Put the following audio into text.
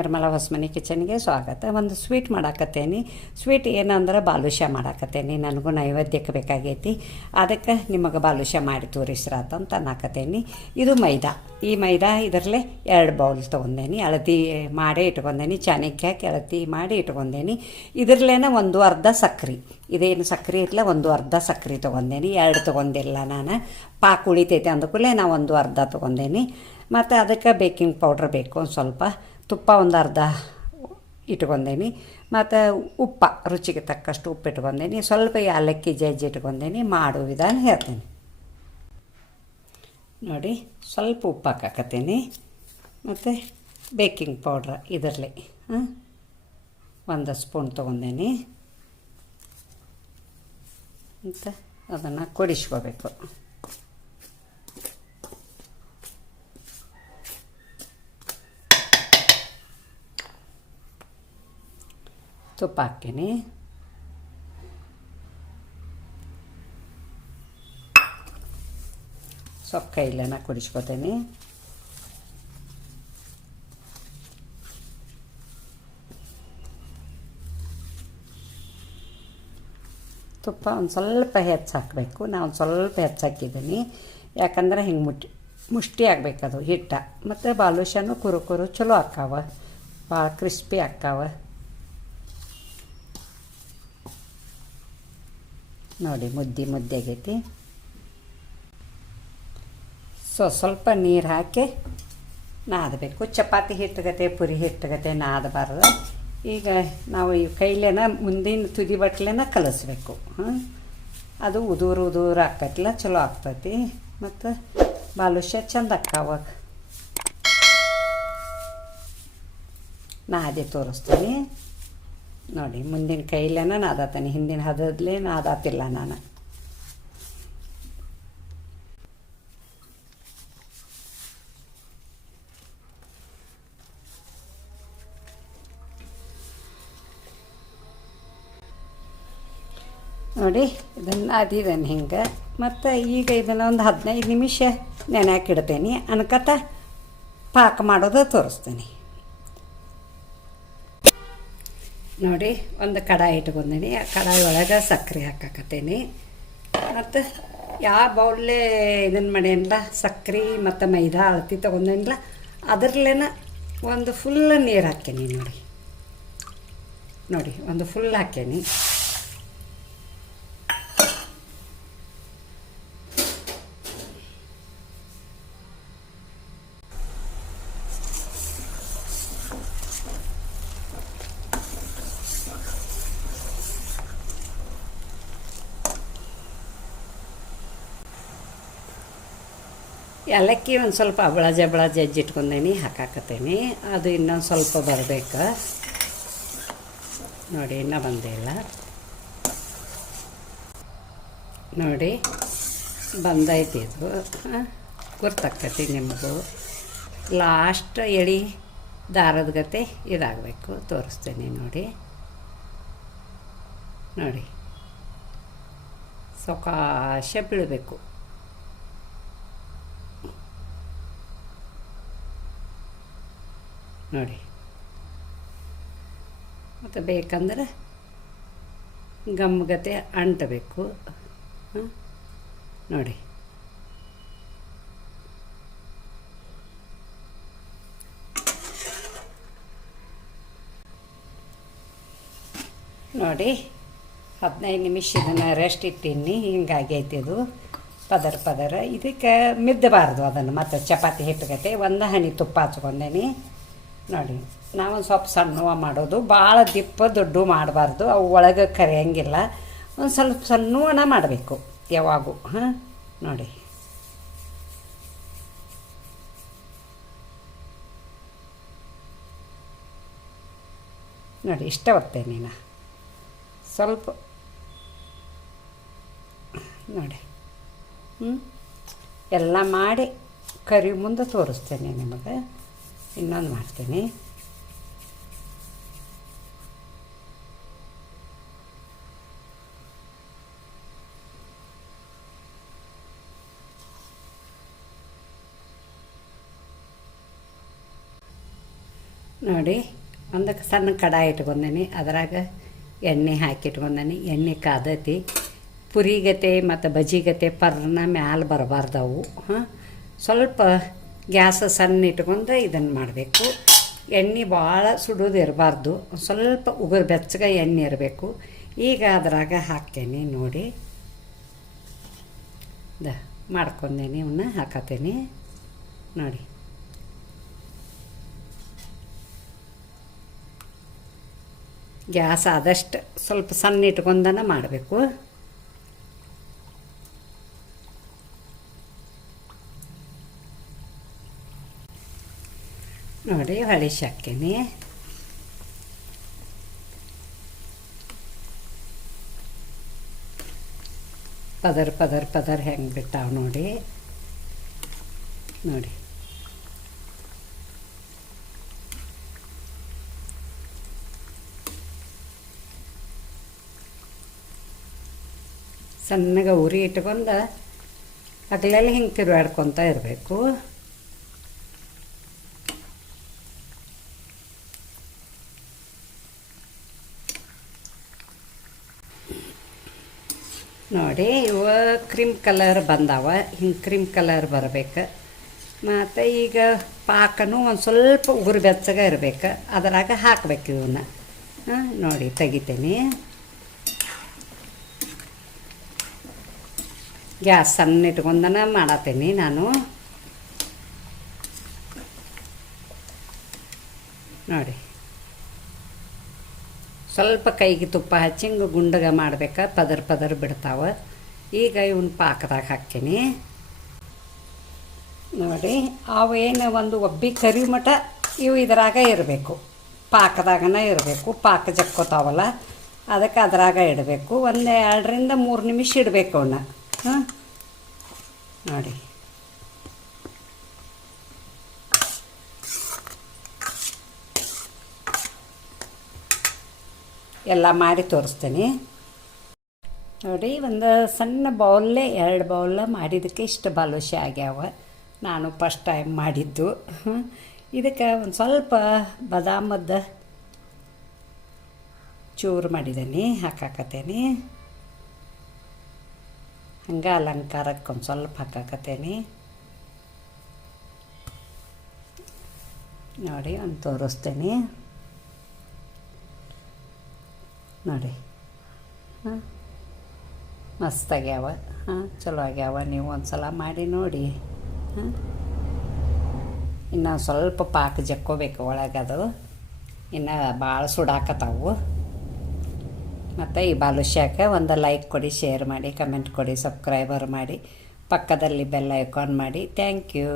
ನಿರ್ಮಲ ಹೊಸಮನಿ ಕಿಚನ್ಗೆ ಸ್ವಾಗತ. ಒಂದು sweet ಮಾಡಾಕತ್ತೇನಿ. Sweet ಏನಂದ್ರೆ ಬಾಲುಷ ಮಾಡಾಕತ್ತೇನಿ. ನನಗೂ ನೈವೇದ್ಯಕ್ಕೆ ಬೇಕಾಗೈತಿ. ಅದಕ್ಕೆ ನಿಮಗೆ ಬಾಲುಷ ಮಾಡಿ ತೋರಿಸ್ರಾತ ಅಂತ ಅನ್ನಕತ್ತೇನಿ. ಇದು ಮೈದಾ. ಈ ಮೈದಾ ಇದರಲ್ಲೇ ಎರಡು ಬೌಲ್ ತೊಗೊಂಡೇನಿ. ಅಳತಿ ಮಾಡೇ ಇಟ್ಕೊಂಡೇನಿ. ಚಾಣಕ್ಯ ಹಾಕಿ ಅಳತಿ ಮಾಡಿ ಇಟ್ಕೊಂಡೇನಿ. ಇದರಲ್ಲೇನ ಒಂದು ಅರ್ಧ ಸಕ್ರೆ. ಇದೇನು ಸಕ್ರೆ ಇರಲಿಲ್ಲ, ಒಂದು ಅರ್ಧ ಸಕ್ರೆ ತೊಗೊಂಡೇನಿ. ಎರಡು ತೊಗೊಂಡಿಲ್ಲ ನಾನು. ಪಾಕ್ ಉಳಿತೈತೆ ಅಂದಕೂಡಲೇ ನಾ ಒಂದು ಅರ್ಧ ತೊಗೊಂಡೇನಿ. ಮತ್ತು ಅದಕ್ಕೆ ಬೇಕಿಂಗ್ ಪೌಡ್ರ್ ಬೇಕು ಒಂದು ಸ್ವಲ್ಪ. ತುಪ್ಪ ಒಂದು ಅರ್ಧ ಇಟ್ಕೊಂಡೇನಿ, ಮತ್ತು ಉಪ್ಪ, ರುಚಿಗೆ ತಕ್ಕಷ್ಟು ಉಪ್ಪು ಇಟ್ಕೊಂಡೇನಿ, ಸ್ವಲ್ಪ ಏಲಕ್ಕಿ ಜಜ್ಜಿ ಇಟ್ಕೊಂಡೇನಿ, ಮಾಡೋ ವಿಧಾನ ಹೇಳ್ತೀನಿ. ನೋಡಿ, ಸ್ವಲ್ಪ ಉಪ್ಪು ಹಾಕಾಕತ್ತೀನಿ, ಮತ್ತು ಬೇಕಿಂಗ್ ಪೌಡ್ರ್ ಇದರಲ್ಲಿ ಹಾಂ ಒಂದು ಸ್ಪೂನ್ ತೊಗೊಂಡೇನಿ. ಅಂತ ಅದನ್ನು ಕೊಡಿಸ್ಕೋಬೇಕು ತುಪ್ಪ ಹಾಕ್ತೀನಿ ಸ್ವಲ್ಪ ಕೈಲೇನ ಕುಡಿಸ್ಕೊತೀನಿ. ತುಪ್ಪ ಒಂದು ಸ್ವಲ್ಪ ಹೆಚ್ಚು ಹಾಕಬೇಕು. ನಾನು ಒಂದು ಸ್ವಲ್ಪ ಹೆಚ್ಚು ಹಾಕಿದ್ದೀನಿ. ಯಾಕಂದ್ರೆ ಹಿಂಗೆ ಮುಟ್ಟಿ, ಮುಷ್ಟಿ ಆಗಬೇಕದು ಹಿಟ್ಟ. ಮತ್ತು ಬಾಲುಷನು ಕುರು ಕುರು ಚಲೋ ಆಕ್ಕಾವ ಭಾಳ ಕ್ರಿಸ್ಪಿ ಆಕ್ಕಾವ ನೋಡಿ, ಮುದ್ದೆ ಮುದ್ದೆ ಆಗೈತಿ. ಸೊ ಸ್ವಲ್ಪ ನೀರು ಹಾಕಿ ನಾದಬೇಕು. ಚಪಾತಿ ಹಿಟ್ಟಗತೆ, ಪುರಿ ಹಿಟ್ಟಗತೆ ನಾದಬಾರ್ದು. ಈಗ ನಾವು ಈ ಕೈಲೇನ ಮುಂದಿನ ತುದಿ ಬಟ್ಲೆನ ಕಲಿಸ್ಬೇಕು. ಅದು ಉದುರು ಉದುರು ಆಕೈತಿಲ್ಲ ಚಲೋ ಆಗ್ತೈತಿ. ಮತ್ತು ಬಾಲುಷ್ಯ ಚಂದ ಅಕ್ಕಾವ. ನಾದಿ ತೋರಿಸ್ತೀನಿ. ನೋಡಿ, ಮುಂದಿನ ಕೈಲೇನ ನಾದಾತಾನೆ, ಹಿಂದಿನ ಹದದಲ್ಲೇ ನಾದಾತಿಲ್ಲ ನಾನು. ನೋಡಿ, ಇದನ್ನು ಅದಿದ್ದಾನೆ ಹಿಂಗೆ. ಮತ್ತು ಈಗ ಇದನ್ನು ಒಂದು ಹದಿನೈದು ನಿಮಿಷ ನೆನೆಯಾಕಿಡ್ತೇನೆ ಅನ್ಕತ ಪಾಕ ಮಾಡೋದು ತೋರಿಸ್ತೀನಿ. ನೋಡಿ, ಒಂದು ಕಡಾಯಿ ಇಟ್ಕೊಂಡೀನಿ ಆ ಕಡಾಯಿ ಒಳಗೆ ಸಕ್ಕರೆ ಹಾಕಾಕತ್ತೀನಿ. ಮತ್ತು ಯಾವ ಬೌಲ್ಲೇ ಇದನ್ನು ಮಾಡೇನಲ್ಲ ಸಕ್ಕರೆ ಮತ್ತು ಮೈದಾ ಅಳತಿ ತೊಗೊಂಡೇನಲ್ಲ ಅದರಲ್ಲೇನ ಒಂದು ಫುಲ್ ನೀರು ಹಾಕೇನಿ ನೋಡಿ. ನೋಡಿ, ಒಂದು ಫುಲ್ ಹಾಕೇನಿ ಏಲಕ್ಕಿ ಒಂದು ಸ್ವಲ್ಪ ಹಬಳ ಜಬಳ ಜಜ್ಜಿಟ್ಕೊಂಡೇನಿ ಹಾಕಾಕತ್ತೇನಿ. ಅದು ಇನ್ನೊಂದು ಸ್ವಲ್ಪ ಬರಬೇಕು. ನೋಡಿ, ಇನ್ನೂ ಬಂದಿಲ್ಲ ನೋಡಿ, ಬಂದೈತಿ ಇದು. ಗೊತ್ತಾಗ್ತೈತಿ ನಿಮಗೂ. ಲಾಸ್ಟ್ ಎಳಿ ದಾರದ ಗತೆ ಇದಾಗಬೇಕು. ತೋರಿಸ್ತೀನಿ ನೋಡಿ. ನೋಡಿ. ಸೊಕಾಶ ಬೀಳಬೇಕು. ನೋಡಿ. ಮತ್ತು ಬೇಕಂದ್ರೆ ಗಮ್ಗತೆ ಅಂಟಬೇಕು. ನೋಡಿ. ನೋಡಿ, ಹದಿನೈದು ನಿಮಿಷ ಇದನ್ನು ರೆಸ್ಟ್ ಇಟ್ಟೀನಿ ಹಿಂಗಾಗೈತೆ ಇದು. ಪದರ ಪದರ. ಇದಕ್ಕೆ ಮಿದ್ದಬಾರ್ದು ಅದನ್ನು. ಮತ್ತು ಚಪಾತಿ ಹಿಟ್ಟುಗತೆ ಒಂದು ಹನಿ ತುಪ್ಪ ಹಚ್ಕೊಂಡೇನಿ. ನೋಡಿ, ನಾವೊಂದು ಸ್ವಲ್ಪ ಸಣ್ಣವ ಮಾಡೋದು ಭಾಳ ದಿಪ್ಪ ದೊಡ್ಡ ಮಾಡಬಾರ್ದು, ಅವು ಒಳಗೆ ಕರಿಯಂಗಿಲ್ಲ. ಒಂದು ಸ್ವಲ್ಪ ಸಣ್ಣವನ ಮಾಡಬೇಕು, ಯಾವಾಗೂ, ಹಾಂ? ನೋಡಿ. ನೋಡಿ, ಇಷ್ಟ ಬರ್ತೇನೆ ನೀನು. ಸ್ವಲ್ಪ, ನೋಡಿ. ಹ್ಞೂ ಎಲ್ಲ ಮಾಡಿ ಕರಿ ಮುಂದೆ ತೋರಿಸ್ತೇನೆ ನಿಮಗೆ. ಇನ್ನೊಂದು ಮಾಡ್ತೀನಿ. ನೋಡಿ, ಒಂದು ಸಣ್ಣ ಕಡಾಯಿ ಇಟ್ಕೊಂಡೇನಿ. ಅದರಾಗ ಎಣ್ಣೆ ಹಾಕಿ ಇಟ್ಕೊಂಡೇನಿ. ಎಣ್ಣೆ ಕಾದತಿ. ಪುರಿಗತೆ ಮತ್ತು ಬಜಿಗತೆ ಪರ್ನ ಮ್ಯಾಲೆ ಬರಬಾರ್ದವು. ಹಾಂ? ಸ್ವಲ್ಪ ಗ್ಯಾಸ್ ಸಣ್ಣ ಇಟ್ಕೊಂಡು ಇದನ್ನು ಮಾಡಬೇಕು. ಎಣ್ಣೆ ಭಾಳ ಸುಡೋದು ಇರಬಾರ್ದು. ಸ್ವಲ್ಪ ಉಗುರು ಬೆಚ್ಚಗೆ ಎಣ್ಣೆ ಇರಬೇಕು. ಈಗ ಅದ್ರಾಗ ಹಾಕ್ತೇನೆ ನೋಡಿ. ದ, ಮಾಡ್ಕೊಂಡೇನಿ ಇವನ್ನ ಹಾಕತ್ತೇನೆ ನೋಡಿ. ಗ್ಯಾಸ್ ಆದಷ್ಟು ಸ್ವಲ್ಪ ಸಣ್ಣ ಇಟ್ಕೊಂಡನ ಮಾಡಬೇಕು. ನೋಡಿ ಹೊಳಿಸಿ ಹಾಕ್ತೀನಿ ಪದರ್ ಪದರ್ ಪದರ್ ಹೆಂಗೆ ಬಿಟ್ಟಾವ ನೋಡಿ ನೋಡಿ ಸಣ್ಣಗೆ ಉರಿ ಇಟ್ಕೊಂಡು ಅಗಲಲ್ಲಿ ಹಿಂಗೆ ತಿರುಗಾಡ್ಕೊತ ಇರಬೇಕು ನೋಡಿ, ಇವ ಕ್ರೀಮ್ ಕಲರ್ ಬಂದಾವ. ಹಿಂಗೆ ಕ್ರೀಮ್ ಕಲರ್ ಬರಬೇಕು. ಮತ್ತು ಈಗ ಪಾಕನು ಒಂದು ಸ್ವಲ್ಪ ಉಗುರು ಬೆಚ್ಚಗೆ ಇರಬೇಕು. ಅದರಾಗ ಹಾಕ್ಬೇಕು ಇವನ್ನ ನೋಡಿ, ತೆಗಿತೀನಿ. ಗ್ಯಾಸ್ ಸಣ್ಣ ಇಟ್ಕೊಂಡನ ಮಾಡತ್ತೀನಿ ನಾನು. ನೋಡಿ. ಸ್ವಲ್ಪ ಕೈಗೆ ತುಪ್ಪ ಹಚ್ಚಿ ಹಿಂಗೆ ಗುಂಡಗ ಮಾಡ್ಬೇಕು, ಪದರ್ ಪದರ್ ಬಿಡ್ತಾವೆ. ಈಗ ಇವನ್ ಪಾಕದಾಗ ಹಾಕ್ತೀನಿ. ನೋಡಿ ಅವು ಏನು ಒಂದು ಒಬ್ಬಿ ಕರಿ ಮಠ ಇವು ಇದರಾಗ ಇರಬೇಕು. ಪಾಕದಾಗನ ಇರಬೇಕು, ಪಾಕ ಜಕ್ಕೋತಾವಲ್ಲ, ಅದಕ್ಕೆ ಅದರಾಗ ಇಡಬೇಕು. ಒಂದು ಎರಡರಿಂದ ಮೂರು ನಿಮಿಷ ಇಡಬೇಕು ಅವನ್ನ ಹಾಂ ನೋಡಿ. ಎಲ್ಲ ಮಾಡಿ ತೋರಿಸ್ತೀನಿ. ನೋಡಿ, ಒಂದು ಸಣ್ಣ ಬೌಲ್ಲೇ, ಎರಡು ಬೌಲ್ ಮಾಡಿದ್ದಕ್ಕೆ ಇಷ್ಟು ಬಾಲುಷೆ ಆಗ್ಯಾವ. ನಾನು ಫಸ್ಟ್ ಟೈಮ್ ಮಾಡಿದ್ದು. ಇದಕ್ಕೆ ಒಂದು ಸ್ವಲ್ಪ ಬದಾಮದ್ದು ಚೂರು ಮಾಡಿದ್ದೀನಿ, ಹಾಕಾಕತ್ತೇನೆ. ಹಂಗೆ ಅಲಂಕಾರಕ್ಕೆ ಒಂದು ಸ್ವಲ್ಪ ಹಾಕಾಕತ್ತೇನೆ. ನೋಡಿ, ಒಂದು ತೋರಿಸ್ತೇನೆ. ನೋಡಿ. ಹಾಂ? ಮಸ್ತಾಗ್ಯಾವ. ಹಾಂ? ಚಲೋ ಆಗ್ಯಾವ. ನೀವು ಒಂದು ಸಲ ಮಾಡಿ ನೋಡಿ. ಹಾಂ? ಇನ್ನು ಸ್ವಲ್ಪ ಪಾಕ ಜಕ್ಕೋಬೇಕು ಒಳಗದು ಇನ್ನು ಭಾಳ ಸುಡಾಕತ್ತಾವು. ಮತ್ತು ಈ ಬಾಲುಷ್ಯಾಕ ಒಂದು ಲೈಕ್ ಕೊಡಿ ಶೇರ್ ಮಾಡಿ ಕಮೆಂಟ್ ಕೊಡಿ ಸಬ್ಸ್ಕ್ರೈಬರ್ ಮಾಡಿ, ಪಕ್ಕದಲ್ಲಿ ಬೆಲ್ ಐಕಾನ್ ಮಾಡಿ. Thank you